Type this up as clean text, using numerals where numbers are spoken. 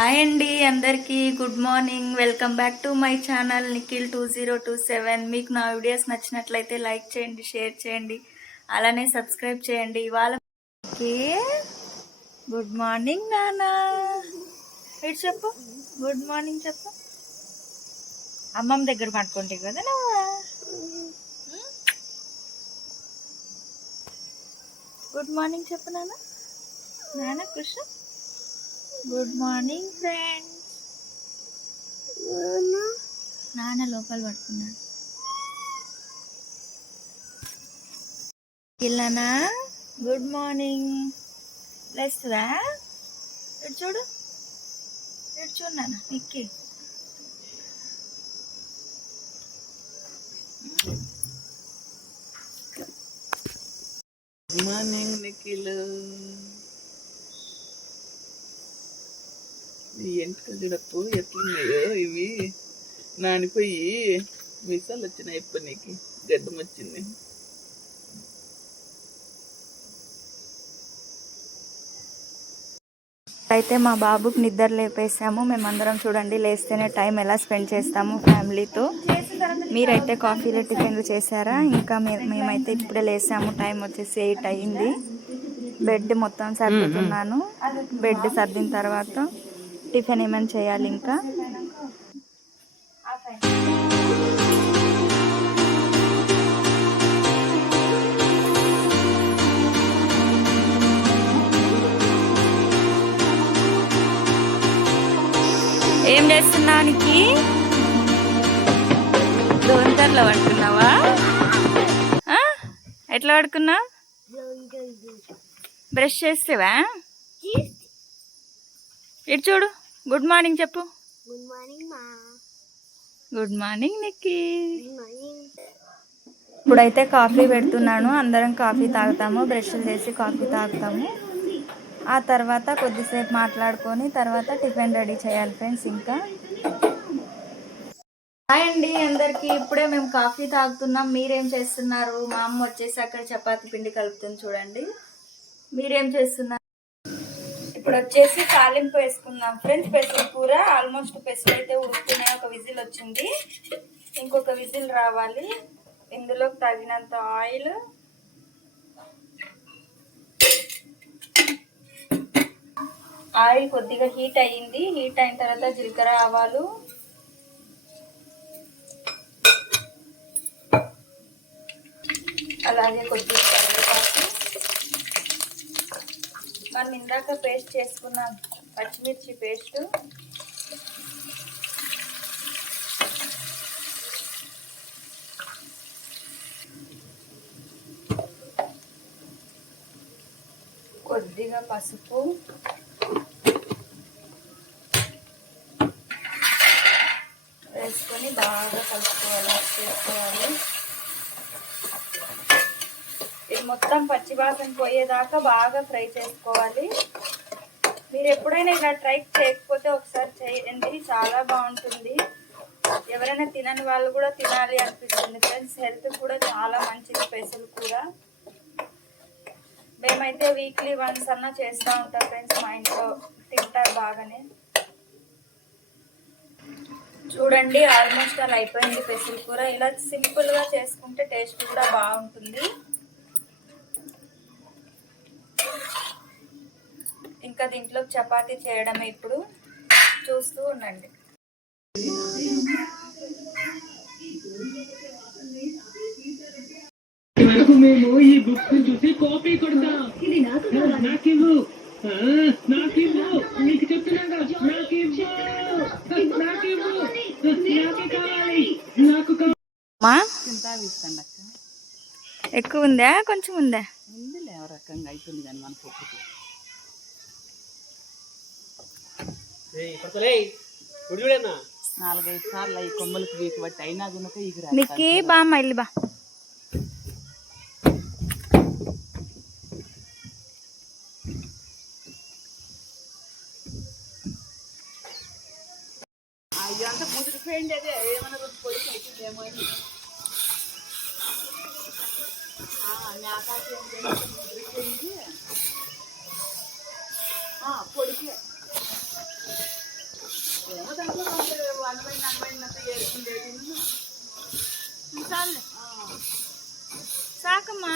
Hi అండి అందరికీ good morning. Welcome back to my channel Nikhil 2027. మీకు నా వీడియోస్ నచ్చినట్లయితే లైక్ చేయండి, షేర్ చేయండి, అలానే సబ్స్క్రైబ్ చేయండి. ఇవాళ గుడ్ మార్నింగ్ నానా, ఇటు చెప్పు. గుడ్ మార్నింగ్ చెప్పు. అమ్మమ్మ దగ్గర పట్టుకుంటే కదా నువ్వు. గుడ్ మార్నింగ్ చెప్పు నాన్న. నాన్న కృష్ణ గుడ్ మార్నింగ్ ఫ్రెండ్స్. నాన్న లోపల పడుకున్నాడు. పిల్లనా గుడ్ మార్నింగ్. లేస్తుందా? ఇటు చూడు, ఇటు చూడు నాన్న. నిక్కి గుడ్ మార్నింగ్ నిఖిల్. ఈ ఎంటికలు చూడప్పు ఎట్లున్నాయో. ఇవి నానిపోయి మీసాలు వచ్చినాయి. ఎప్పుడు నీకు గడ్డం వచ్చింది. అయితే మా బాబుకి నిద్ర లేపేసాము. మేమందరం చూడండి లేస్తేనే టైం ఎలా స్పెండ్ చేస్తాము ఫ్యామిలీతో. మీరైతే కాఫీలు టిఫిన్లు చేశారా? ఇంకా మేమైతే ఇప్పుడే లేసాము. టైం వచ్చేసి 8 అయింది. బెడ్ మొత్తం సర్దుతున్నాను. బెడ్ సర్దిన తర్వాత టిఫిన్ ఏమైనా చేయాలి. ఇంకా ఏం చేస్తున్నానికి? దోంతర్లో పడుకున్నావా? ఎట్లా పడుకున్నా? బ్రష్ చేస్తేవా? ఇటు చూడు. గుడ్ మార్నింగ్ చెప్పు. గుడ్ మార్నింగ్ మా. గుడ్ మార్నింగ్ నిక్కి. ఇప్పుడైతే కాఫీ పెడుతున్నాను. అందరం కాఫీ తాగుతాము. బ్రష్ చేసి కాఫీ తాగుతాము. ఆ తర్వాత కొద్దిసేపు మాట్లాడుకొని తర్వాత టిఫిన్ రెడీ చేయాలి ఫ్రెండ్స్. ఇంకా హాయ్ అండి అందరికి. ఇప్పుడే మేము కాఫీ తాగుతున్నాం. మీరేం చేస్తున్నారు? మా అమ్మ వచ్చేసి అక్కడ చపాతి పిండి కలుపుతుంది చూడండి. మీరేం చేస్తున్నారు? ఇప్పుడు వచ్చేసి తాలింపు వేసుకుందాం ఫ్రెండ్స్. పెసర కూర ఆల్మోస్ట్ పెసలు అయితే ఉడుకుతున్నాయి. ఒక విజిల్ వచ్చింది, ఇంకొక విజిల్ రావాలి. ఇందులో తగినంత ఆయిల్, ఆయిల్ కొద్దిగా హీట్ అయ్యింది. హీట్ అయిన తర్వాత జీలకర్ర ఆవాలు, అలాగే కొద్దిగా కరివేపాకు, మనం ఇందాక పేస్ట్ చేసుకున్న పచ్చిమిర్చి పేస్ట్, కొద్దిగా పసుపు, వేసుకొని బాగా కలుపుకోవాలి, చేసుకోవాలి. ఇది మొత్తం పచ్చివాసన పోయేదాకా బాగా ఫ్రై చేసుకోవాలి. మీరు ఎప్పుడైనా ఇలా ట్రై చేయకపోతే ఒకసారి చేయండి, చాలా బాగుంటుంది. ఎవరైనా తినని వాళ్ళు కూడా తినాలి అనిపిస్తుంది ఫ్రెండ్స్. హెల్త్ కూడా చాలా మంచిది పెసలు కూర. మేమైతే వీక్లీ వన్స్ అన్నా చేస్తూ ఉంటాం ఫ్రెండ్స్. మా ఇంట్లో తింటారు బాగానే. చూడండి ఆల్మోస్ట్ అలా అయిపోయింది పెసల కూర. ఇలా సింపుల్గా చేసుకుంటే టేస్ట్ కూడా బాగుంటుంది. ఇంకా దీంట్లో చపాతీ చేయడమే. ఇప్పుడు చూస్తూ ఉండండి. మేము ఈ బుక్ చూసి కాపీ కొడతాం. నాకివ్వు, నీకు చెప్తున్నాగా, నాకివ్వు, నాకే కావాలి, నాకు ఎక్కువ ఉందా కొంచెం ఉందా? ఉందిలే, ఒక రకంగా అవుతుంది కానీ మన పప్పుకి. 4-5 సార్లు ఈ కొమ్మలకి వీకు బట్టి అయినా కనుక ఈగురా. నీకు బామ్మ ఇల్లు బా. అయ్యంతా ముదిరిపోయింది. అదే ఏమన్నా పొడి అవుతుందేమో అని. ముదిరిపోయింది పొడికి. ఏమో దాంట్లో అనబడినంత ఏరుకుండేది. చాలే సాకమ్మా.